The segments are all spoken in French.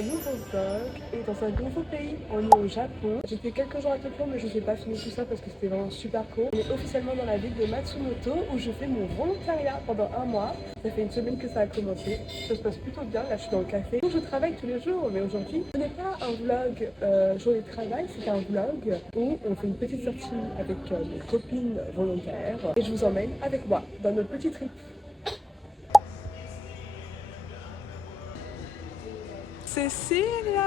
un nouveau vlog et dans un nouveau pays. On est au Japon. J'ai fait quelques jours à Tokyo mais je n'ai pas fini tout ça parce que c'était vraiment super court. On est officiellement dans la ville de Matsumoto où je fais mon volontariat pendant un mois. Ça fait une semaine que ça a commencé. Ça se passe plutôt bien. Là je suis dans le café. Je travaille tous les jours mais aujourd'hui ce n'est pas un vlog journée de travail, c'est un vlog où on fait une petite sortie avec mes copines volontaires et je vous emmène avec moi dans notre petit trip. Cecilia!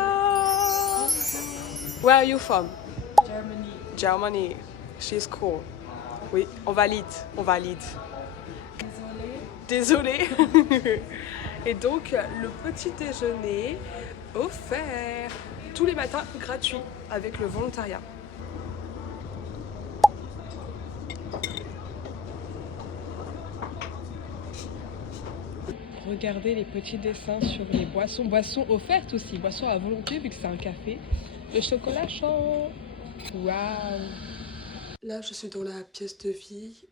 Where are you from? Germany. Germany. She's cool. Oui, on valide, on valide. Désolée. Désolée. Et donc, le petit déjeuner offert tous les matins gratuit avec le volontariat. Regardez les petits dessins sur les boissons. Boissons offertes aussi, boissons à volonté vu que c'est un café. Le chocolat chaud. Waouh! Là, je suis dans la pièce de vie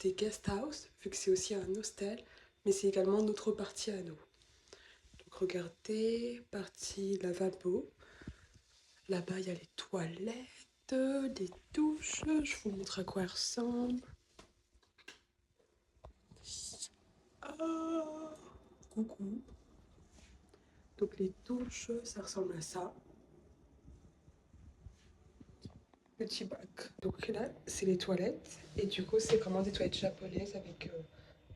des guest house, vu que c'est aussi un hostel, mais c'est également notre partie à nous. Donc regardez, partie lavabo. Là-bas, il y a les toilettes, des douches. Je vous montre à quoi elles ressemblent. Ah, coucou. Donc les douches, ça ressemble à ça. Petit bac. Donc là, c'est les toilettes. Et du coup, c'est vraiment des toilettes japonaises avec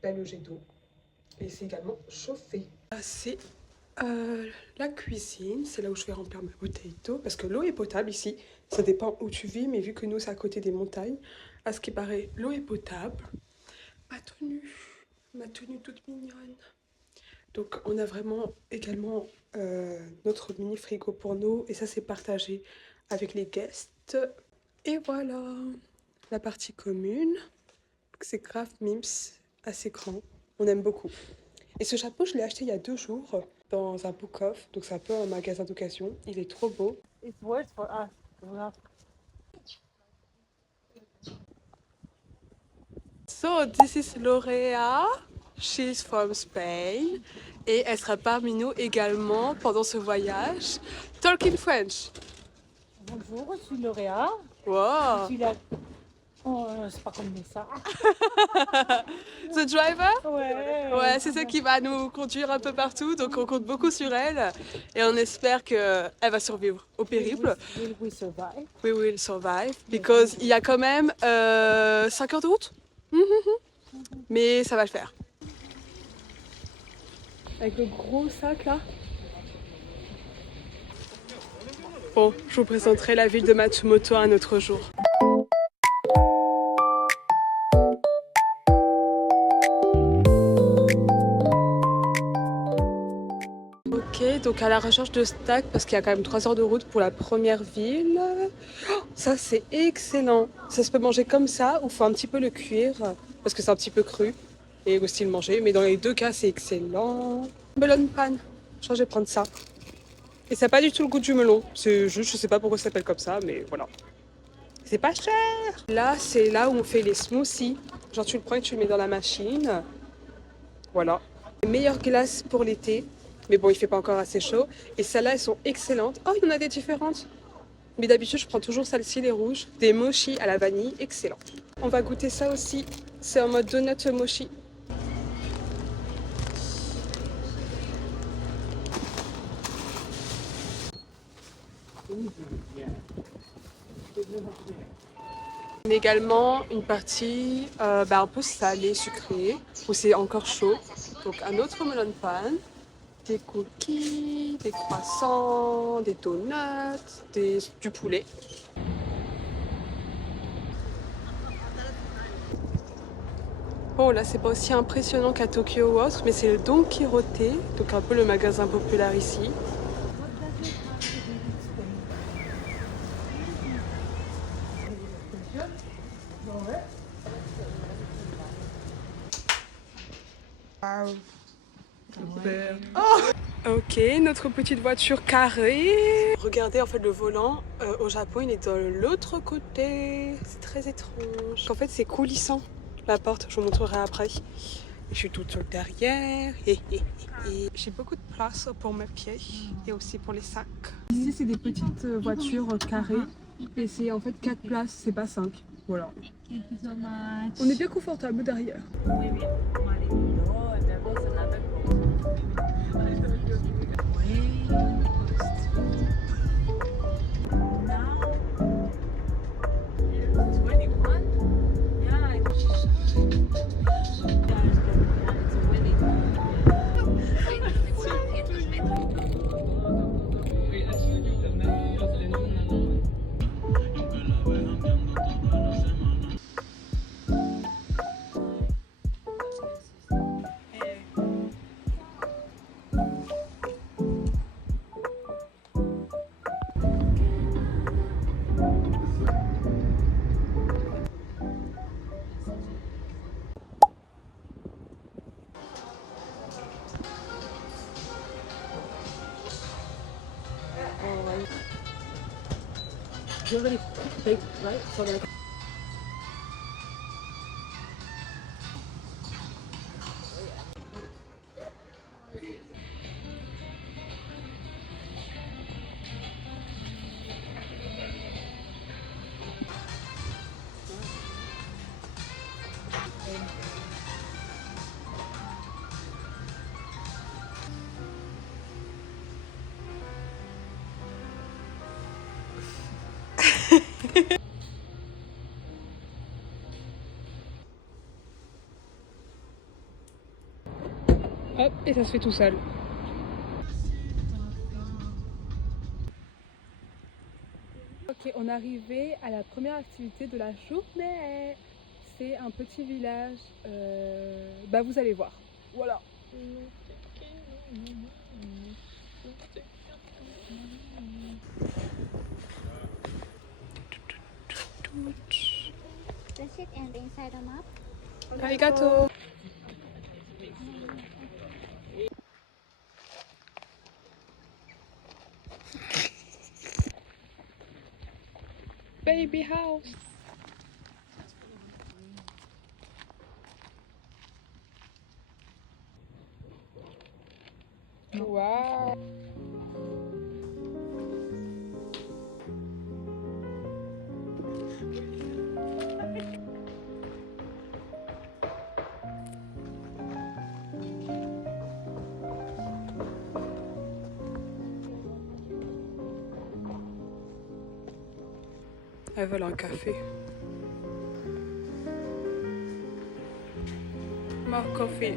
bel jet d'eau. Et c'est également chauffé. Là, c'est la cuisine. C'est là où je vais remplir ma bouteille d'eau. Parce que l'eau est potable ici. Ça dépend où tu vis. Mais vu que nous, c'est à côté des montagnes, à ce qui paraît, l'eau est potable. Ma tenue toute mignonne. Donc, on a vraiment également notre mini frigo pour nous. Et ça, c'est partagé avec les guests. Et voilà, la partie commune. C'est grave mims, assez grand. On aime beaucoup. Et ce chapeau, je l'ai acheté il y a 2 jours dans un book off. Donc c'est un peu un magasin d'occasion. Il est trop beau. It works for us. So, this is Laurea. She's from Spain. Et elle sera parmi nous également pendant ce voyage. Talking French. Bonjour, je suis Lauréat. Wow. Je suis là. Oh, c'est pas comme ça. The driver? Ouais. Ouais, c'est ça qui va nous conduire un peu partout, donc on compte beaucoup sur elle et on espère qu'elle va survivre au périple. Will we survive? We will survive, because il y a quand même 5 heures de route. Mais ça va le faire. Avec le gros sac là. Bon, je vous présenterai la ville de Matsumoto un autre jour. Ok, donc à la recherche de steak parce qu'il y a quand même 3 heures de route pour la première ville. Oh, ça c'est excellent. Ça se peut manger comme ça ou faut un petit peu le cuire parce que c'est un petit peu cru et aussi le manger. Mais dans les 2 cas c'est excellent. Melon pan. Je crois que je vais prendre ça. Et ça n'a pas du tout le goût du melon. C'est juste, je sais pas pourquoi ça s'appelle comme ça, mais voilà. C'est pas cher. Là, c'est là où on fait les smoothies. Genre tu le prends et tu le mets dans la machine. Voilà. Les meilleures glaces pour l'été. Mais bon, il fait pas encore assez chaud. Et celles-là, elles sont excellentes. Oh, il y en a des différentes. Mais d'habitude, je prends toujours celle-ci, les rouges. Des mochi à la vanille, excellent. On va goûter ça aussi. C'est en mode donut mochi. Mais également une partie un peu salée, sucrée, où c'est encore chaud. Donc un autre melon pan, des cookies, des croissants, des donuts, du poulet. Bon là c'est pas aussi impressionnant qu'à Tokyo ou autre, mais c'est le Don Quirote, donc un peu le magasin populaire ici. Oh, ok, notre petite voiture carrée. Regardez en fait le volant au Japon, il est de l'autre côté. C'est très étrange. En fait c'est coulissant la porte, je vous montrerai après. Je suis toute seule derrière. J'ai beaucoup de place pour mes pieds et aussi pour les sacs. Ici, c'est des petites voitures carrées et c'est en fait 4 places, c'est pas 5. Voilà. Thank you so much. On est bien confortable derrière. Maybe Marindo, and there goes another boat. Way now, 21. Yeah, it's You're gonna take, right? So like. Hop, et ça se fait tout seul. Ok, on est arrivé à la première activité de la journée. C'est un petit village. Bah vous allez voir. Voilà. That's it, and inside the map. Arigato. Baby house. Wow. Elles veulent un café. More coffee.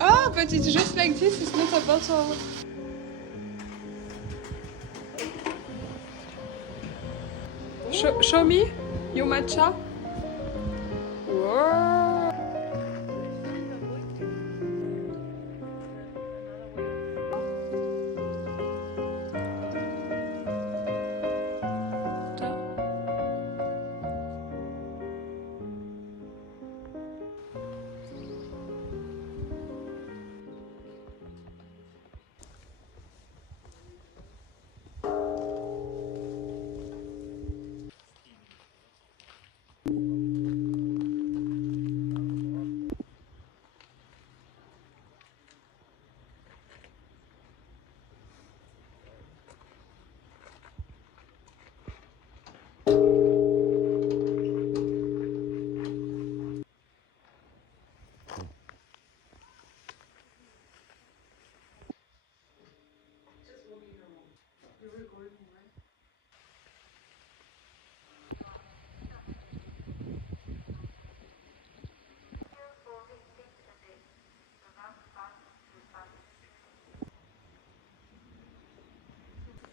Oh, but it's just like this, it's not a bottle. Show me your matcha. Wow.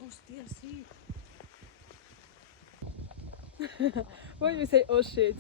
Hostia, sí. When you say oh shit.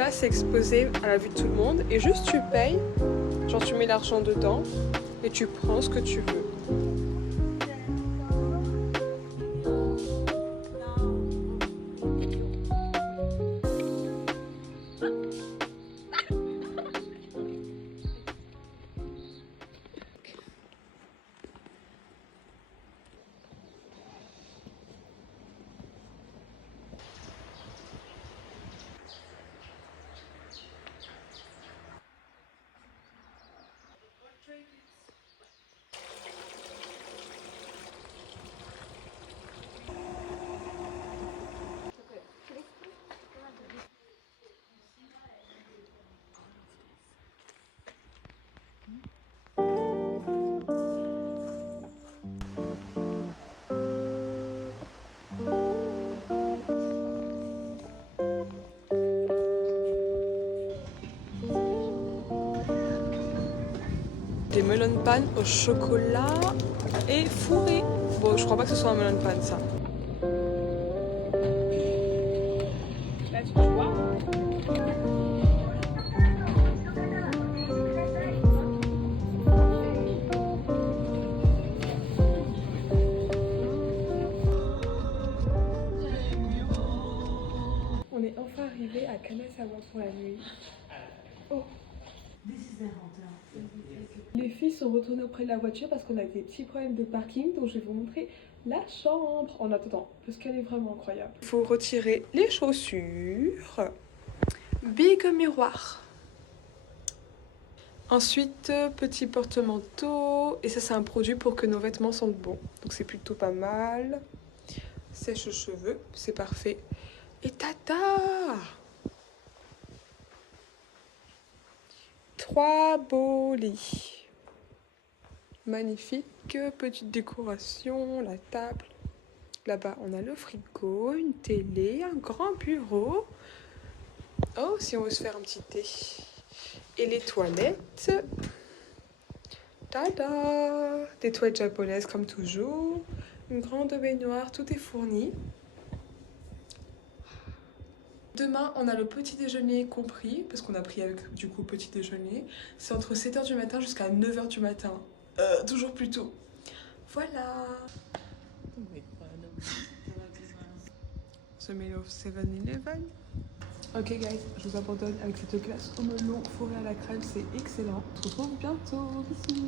là, c'est exposé à la vue de tout le monde et juste tu payes. Genre, tu mets l'argent dedans et tu prends ce que tu veux. Des melon pan au chocolat et fourré. Bon, je crois pas que ce soit un melon pan, ça. Là, tu vois. On est enfin arrivé à Kanazawa pour la nuit. Oh. Les filles sont retournées auprès de la voiture parce qu'on a des petits problèmes de parking, donc je vais vous montrer la chambre en attendant, parce qu'elle est vraiment incroyable. Il faut retirer les chaussures. Big miroir. Ensuite, petit porte-manteau. Et ça, c'est un produit pour que nos vêtements sentent bon. Donc c'est plutôt pas mal. Sèche-cheveux, c'est parfait. Et tata! 3 beaux lits. Magnifique, petite décoration, la table. Là-bas, on a le frigo, une télé, un grand bureau. Oh, si on veut se faire un petit thé. Et les toilettes. Tada! Des toilettes japonaises comme toujours. Une grande baignoire, tout est fourni. Demain, on a le petit déjeuner compris, parce qu'on a pris avec du coup petit déjeuner. C'est entre 7h du matin jusqu'à 9h du matin. Toujours plus tôt. Voilà. The Middle of 7-Eleven. Ok guys, je vous abandonne avec cette glace au melon fourrée à la crème, c'est excellent. On se retrouve bientôt. Bisous.